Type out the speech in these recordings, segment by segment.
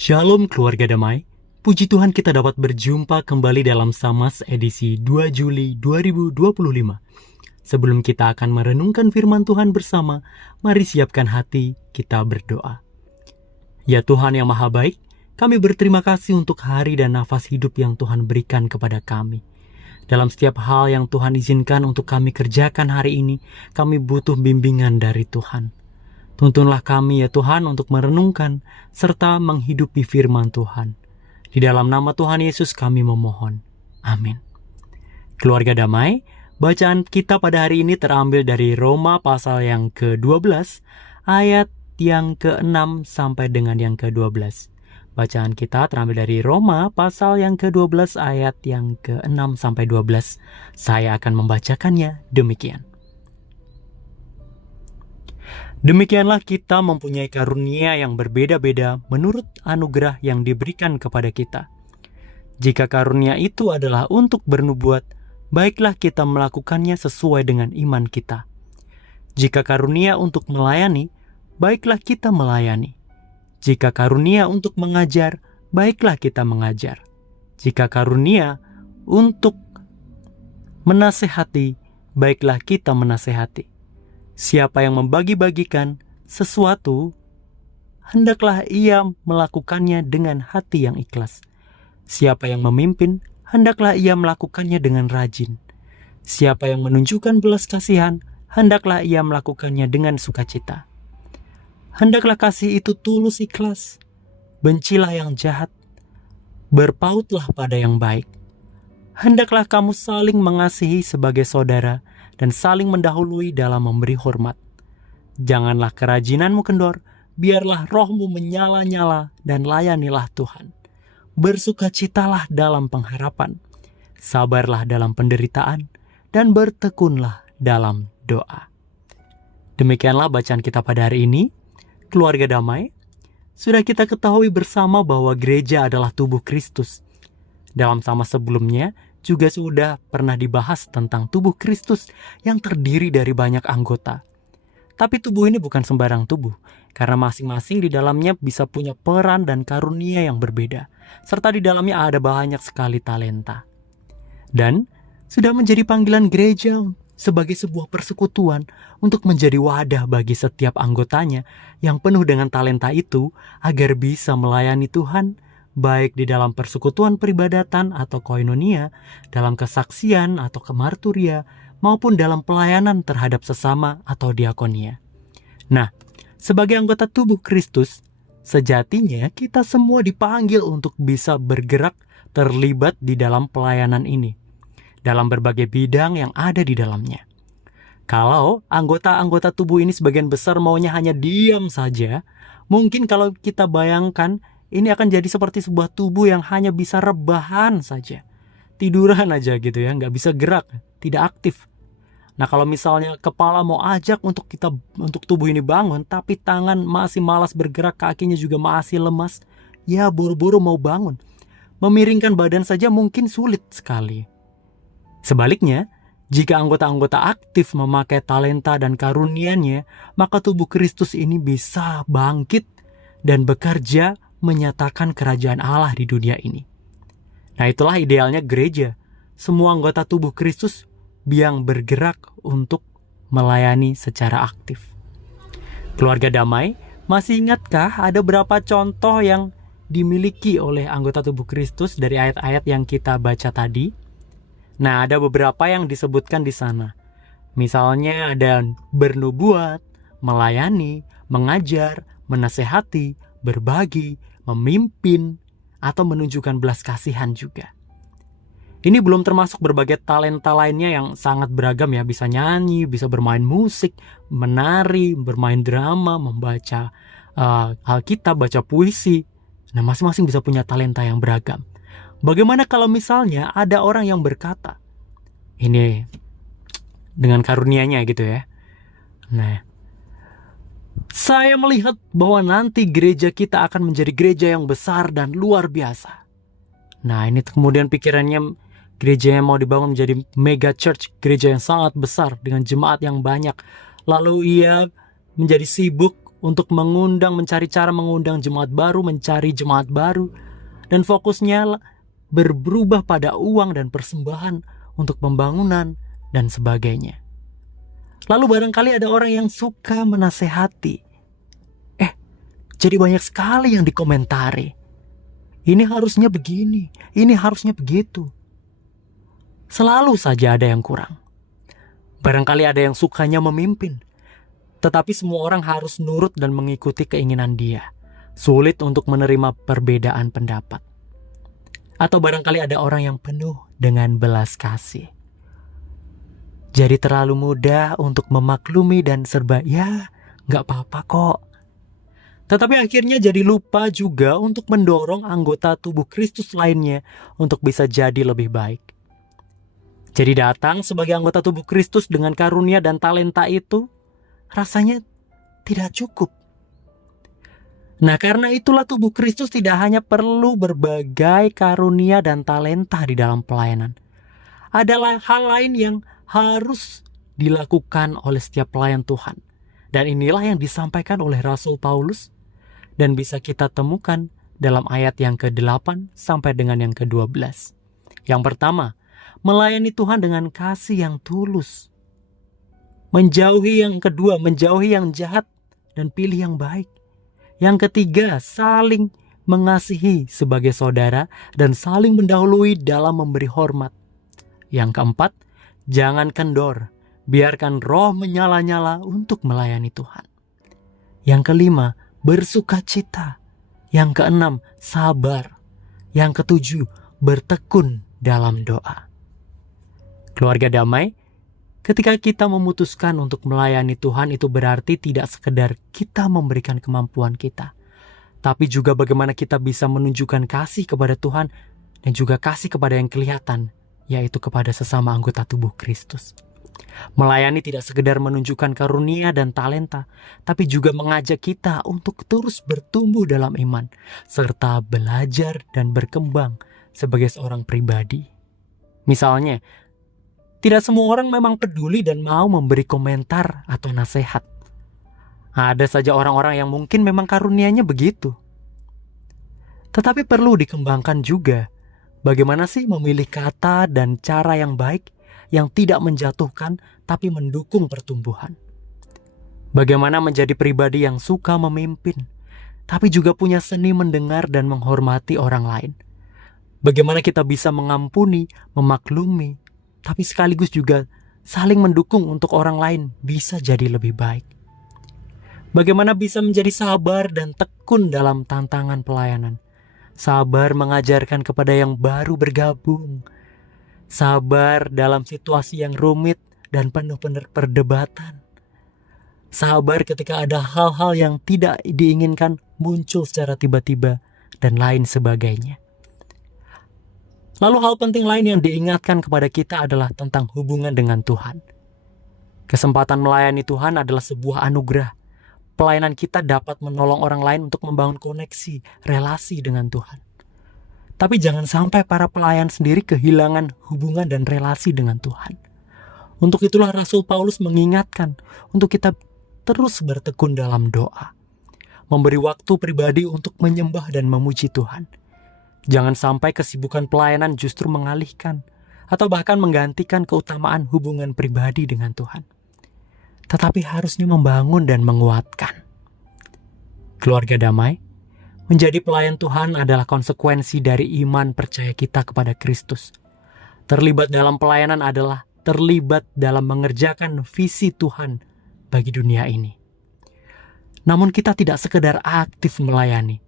Shalom keluarga damai, puji Tuhan kita dapat berjumpa kembali dalam Samas edisi 2 Juli 2025. Sebelum kita akan merenungkan firman Tuhan bersama, mari siapkan hati kita berdoa. Ya Tuhan yang Maha Baik, kami berterima kasih untuk hari dan nafas hidup yang Tuhan berikan kepada kami. Dalam setiap hal yang Tuhan izinkan untuk kami kerjakan hari ini, kami butuh bimbingan dari Tuhan. Tuntunlah kami ya Tuhan untuk merenungkan serta menghidupi firman Tuhan. Di dalam nama Tuhan Yesus kami memohon. Amin. Keluarga damai, bacaan kita pada hari ini terambil dari Roma pasal yang ke-12, ayat yang ke-6 sampai dengan yang ke-12. Bacaan kita terambil dari Roma pasal yang ke-12 ayat yang ke-6 sampai 12. Saya akan membacakannya demikian. Demikianlah kita mempunyai karunia yang berbeda-beda menurut anugerah yang diberikan kepada kita. Jika karunia itu adalah untuk bernubuat, baiklah kita melakukannya sesuai dengan iman kita. Jika karunia untuk melayani, baiklah kita melayani. Jika karunia untuk mengajar, baiklah kita mengajar. Jika karunia untuk menasehati, baiklah kita menasehati. Siapa yang membagi-bagikan sesuatu, hendaklah ia melakukannya dengan hati yang ikhlas. Siapa yang memimpin, hendaklah ia melakukannya dengan rajin. Siapa yang menunjukkan belas kasihan, hendaklah ia melakukannya dengan sukacita. Hendaklah kasih itu tulus ikhlas. Bencilah yang jahat, berpautlah pada yang baik. Hendaklah kamu saling mengasihi sebagai saudara, dan saling mendahului dalam memberi hormat. Janganlah kerajinanmu kendor, biarlah rohmu menyala-nyala dan layanilah Tuhan. Bersukacitalah dalam pengharapan, sabarlah dalam penderitaan, dan bertekunlah dalam doa. Demikianlah bacaan kita pada hari ini. Keluarga damai, sudah kita ketahui bersama bahwa gereja adalah tubuh Kristus. Dalam sama sebelumnya, juga sudah pernah dibahas tentang tubuh Kristus yang terdiri dari banyak anggota. Tapi tubuh ini bukan sembarang tubuh, karena masing-masing di dalamnya bisa punya peran dan karunia yang berbeda, serta di dalamnya ada banyak sekali talenta. Dan sudah menjadi panggilan gereja sebagai sebuah persekutuan untuk menjadi wadah bagi setiap anggotanya yang penuh dengan talenta itu agar bisa melayani Tuhan, baik di dalam persekutuan peribadatan atau koinonia, dalam kesaksian atau kemarturia, maupun dalam pelayanan terhadap sesama atau diakonia. Nah, sebagai anggota tubuh Kristus, sejatinya kita semua dipanggil untuk bisa bergerak terlibat di dalam pelayanan ini, dalam berbagai bidang yang ada di dalamnya. Kalau anggota-anggota tubuh ini sebagian besar maunya hanya diam saja, mungkin kalau kita bayangkan, ini akan jadi seperti sebuah tubuh yang hanya bisa rebahan saja. Tiduran aja gitu ya, nggak bisa gerak, tidak aktif. Nah kalau misalnya kepala mau ajak untuk tubuh ini bangun, tapi tangan masih malas bergerak, kakinya juga masih lemas, ya buru-buru mau bangun. Memiringkan badan saja mungkin sulit sekali. Sebaliknya, jika anggota-anggota aktif memakai talenta dan karunia-Nya, maka tubuh Kristus ini bisa bangkit dan bekerja menyatakan kerajaan Allah di dunia ini. Nah itulah idealnya gereja. Semua anggota tubuh Kristus yang bergerak untuk melayani secara aktif. Keluarga damai, masih ingatkah ada berapa contoh yang dimiliki oleh anggota tubuh Kristus dari ayat-ayat yang kita baca tadi? Nah ada beberapa yang disebutkan di sana. Misalnya ada bernubuat, melayani, mengajar, menasehati, berbagi, memimpin, atau menunjukkan belas kasihan juga. Ini belum termasuk berbagai talenta lainnya yang sangat beragam ya. Bisa nyanyi, bisa bermain musik, menari, bermain drama, membaca Alkitab, baca puisi. Nah masing-masing bisa punya talenta yang beragam. Bagaimana kalau misalnya ada orang yang berkata, ini dengan karunia-Nya gitu ya. Nah, saya melihat bahwa nanti gereja kita akan menjadi gereja yang besar dan luar biasa. Nah ini kemudian pikirannya gereja yang mau dibangun menjadi mega church, gereja yang sangat besar dengan jemaat yang banyak. Lalu ia menjadi sibuk untuk mencari cara mengundang jemaat baru, mencari jemaat baru, dan fokusnya berubah pada uang dan persembahan untuk pembangunan dan sebagainya. Lalu barangkali ada orang yang suka menasehati. Jadi banyak sekali yang dikomentari. Ini harusnya begini, ini harusnya begitu. Selalu saja ada yang kurang. Barangkali ada yang sukanya memimpin, tetapi semua orang harus nurut dan mengikuti keinginan dia. Sulit untuk menerima perbedaan pendapat. Atau barangkali ada orang yang penuh dengan belas kasih. Jadi terlalu mudah untuk memaklumi dan serba, ya gak apa-apa kok. Tetapi akhirnya jadi lupa juga untuk mendorong anggota tubuh Kristus lainnya untuk bisa jadi lebih baik. Jadi datang sebagai anggota tubuh Kristus dengan karunia dan talenta itu rasanya tidak cukup. Nah, karena itulah tubuh Kristus tidak hanya perlu berbagai karunia dan talenta di dalam pelayanan. Ada hal lain yang harus dilakukan oleh setiap pelayan Tuhan. Dan inilah yang disampaikan oleh Rasul Paulus dan bisa kita temukan dalam ayat yang ke-8 sampai dengan yang ke-12. Yang pertama, melayani Tuhan dengan kasih yang tulus. Yang kedua, menjauhi yang jahat dan pilih yang baik. Yang ketiga, saling mengasihi sebagai saudara dan saling mendahului dalam memberi hormat. Yang keempat, jangan kendor, biarkan roh menyala-nyala untuk melayani Tuhan. Yang kelima, bersukacita. Yang keenam, sabar. Yang ketujuh, bertekun dalam doa. Keluarga damai, ketika kita memutuskan untuk melayani Tuhan, itu berarti tidak sekedar kita memberikan kemampuan kita, tapi juga bagaimana kita bisa menunjukkan kasih kepada Tuhan dan juga kasih kepada yang kelihatan, yaitu kepada sesama anggota tubuh Kristus. Melayani tidak sekedar menunjukkan karunia dan talenta, tapi juga mengajak kita untuk terus bertumbuh dalam iman, serta belajar dan berkembang sebagai seorang pribadi. Misalnya, tidak semua orang memang peduli dan mau memberi komentar atau nasihat. Ada saja orang-orang yang mungkin memang karunianya begitu. Tetapi perlu dikembangkan juga, bagaimana sih memilih kata dan cara yang baik, yang tidak menjatuhkan tapi mendukung pertumbuhan. Bagaimana menjadi pribadi yang suka memimpin, tapi juga punya seni mendengar dan menghormati orang lain. Bagaimana kita bisa mengampuni, memaklumi, tapi sekaligus juga saling mendukung untuk orang lain bisa jadi lebih baik. Bagaimana bisa menjadi sabar dan tekun dalam tantangan pelayanan. Sabar mengajarkan kepada yang baru bergabung. Sabar dalam situasi yang rumit dan penuh perdebatan. Sabar ketika ada hal-hal yang tidak diinginkan muncul secara tiba-tiba dan lain sebagainya. Lalu hal penting lain yang diingatkan kepada kita adalah tentang hubungan dengan Tuhan. Kesempatan melayani Tuhan adalah sebuah anugerah. Pelayanan kita dapat menolong orang lain untuk membangun koneksi, relasi dengan Tuhan. Tapi jangan sampai para pelayan sendiri kehilangan hubungan dan relasi dengan Tuhan. Untuk itulah Rasul Paulus mengingatkan untuk kita terus bertekun dalam doa. Memberi waktu pribadi untuk menyembah dan memuji Tuhan. Jangan sampai kesibukan pelayanan justru mengalihkan atau bahkan menggantikan keutamaan hubungan pribadi dengan Tuhan. Tetapi harusnya membangun dan menguatkan. Keluarga damai, menjadi pelayan Tuhan adalah konsekuensi dari iman percaya kita kepada Kristus. Terlibat dalam pelayanan adalah terlibat dalam mengerjakan visi Tuhan bagi dunia ini. Namun kita tidak sekedar aktif melayani,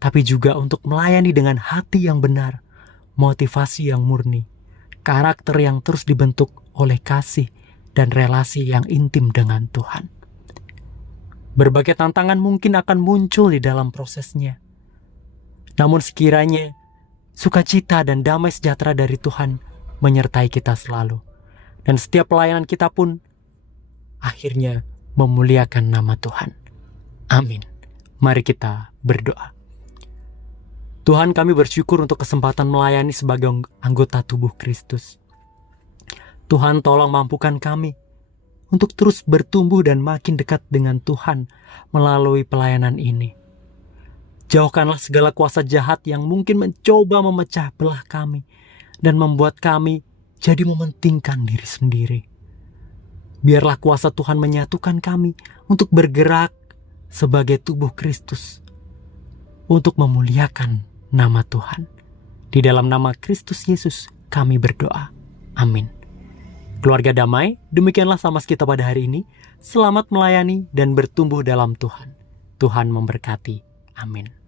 tapi juga untuk melayani dengan hati yang benar, motivasi yang murni, karakter yang terus dibentuk oleh kasih dan relasi yang intim dengan Tuhan. Berbagai tantangan mungkin akan muncul di dalam prosesnya. Namun sekiranya sukacita dan damai sejahtera dari Tuhan menyertai kita selalu. Dan setiap pelayanan kita pun akhirnya memuliakan nama Tuhan. Amin. Mari kita berdoa. Tuhan, kami bersyukur untuk kesempatan melayani sebagai anggota tubuh Kristus. Tuhan, tolong mampukan kami untuk terus bertumbuh dan makin dekat dengan Tuhan melalui pelayanan ini. Jauhkanlah segala kuasa jahat yang mungkin mencoba memecah belah kami dan membuat kami jadi mementingkan diri sendiri. Biarlah kuasa Tuhan menyatukan kami untuk bergerak sebagai tubuh Kristus, untuk memuliakan nama Tuhan. Di dalam nama Kristus Yesus kami berdoa. Amin. Keluarga damai, demikianlah Samas kita pada hari ini. Selamat melayani dan bertumbuh dalam Tuhan. Tuhan memberkati. Amin.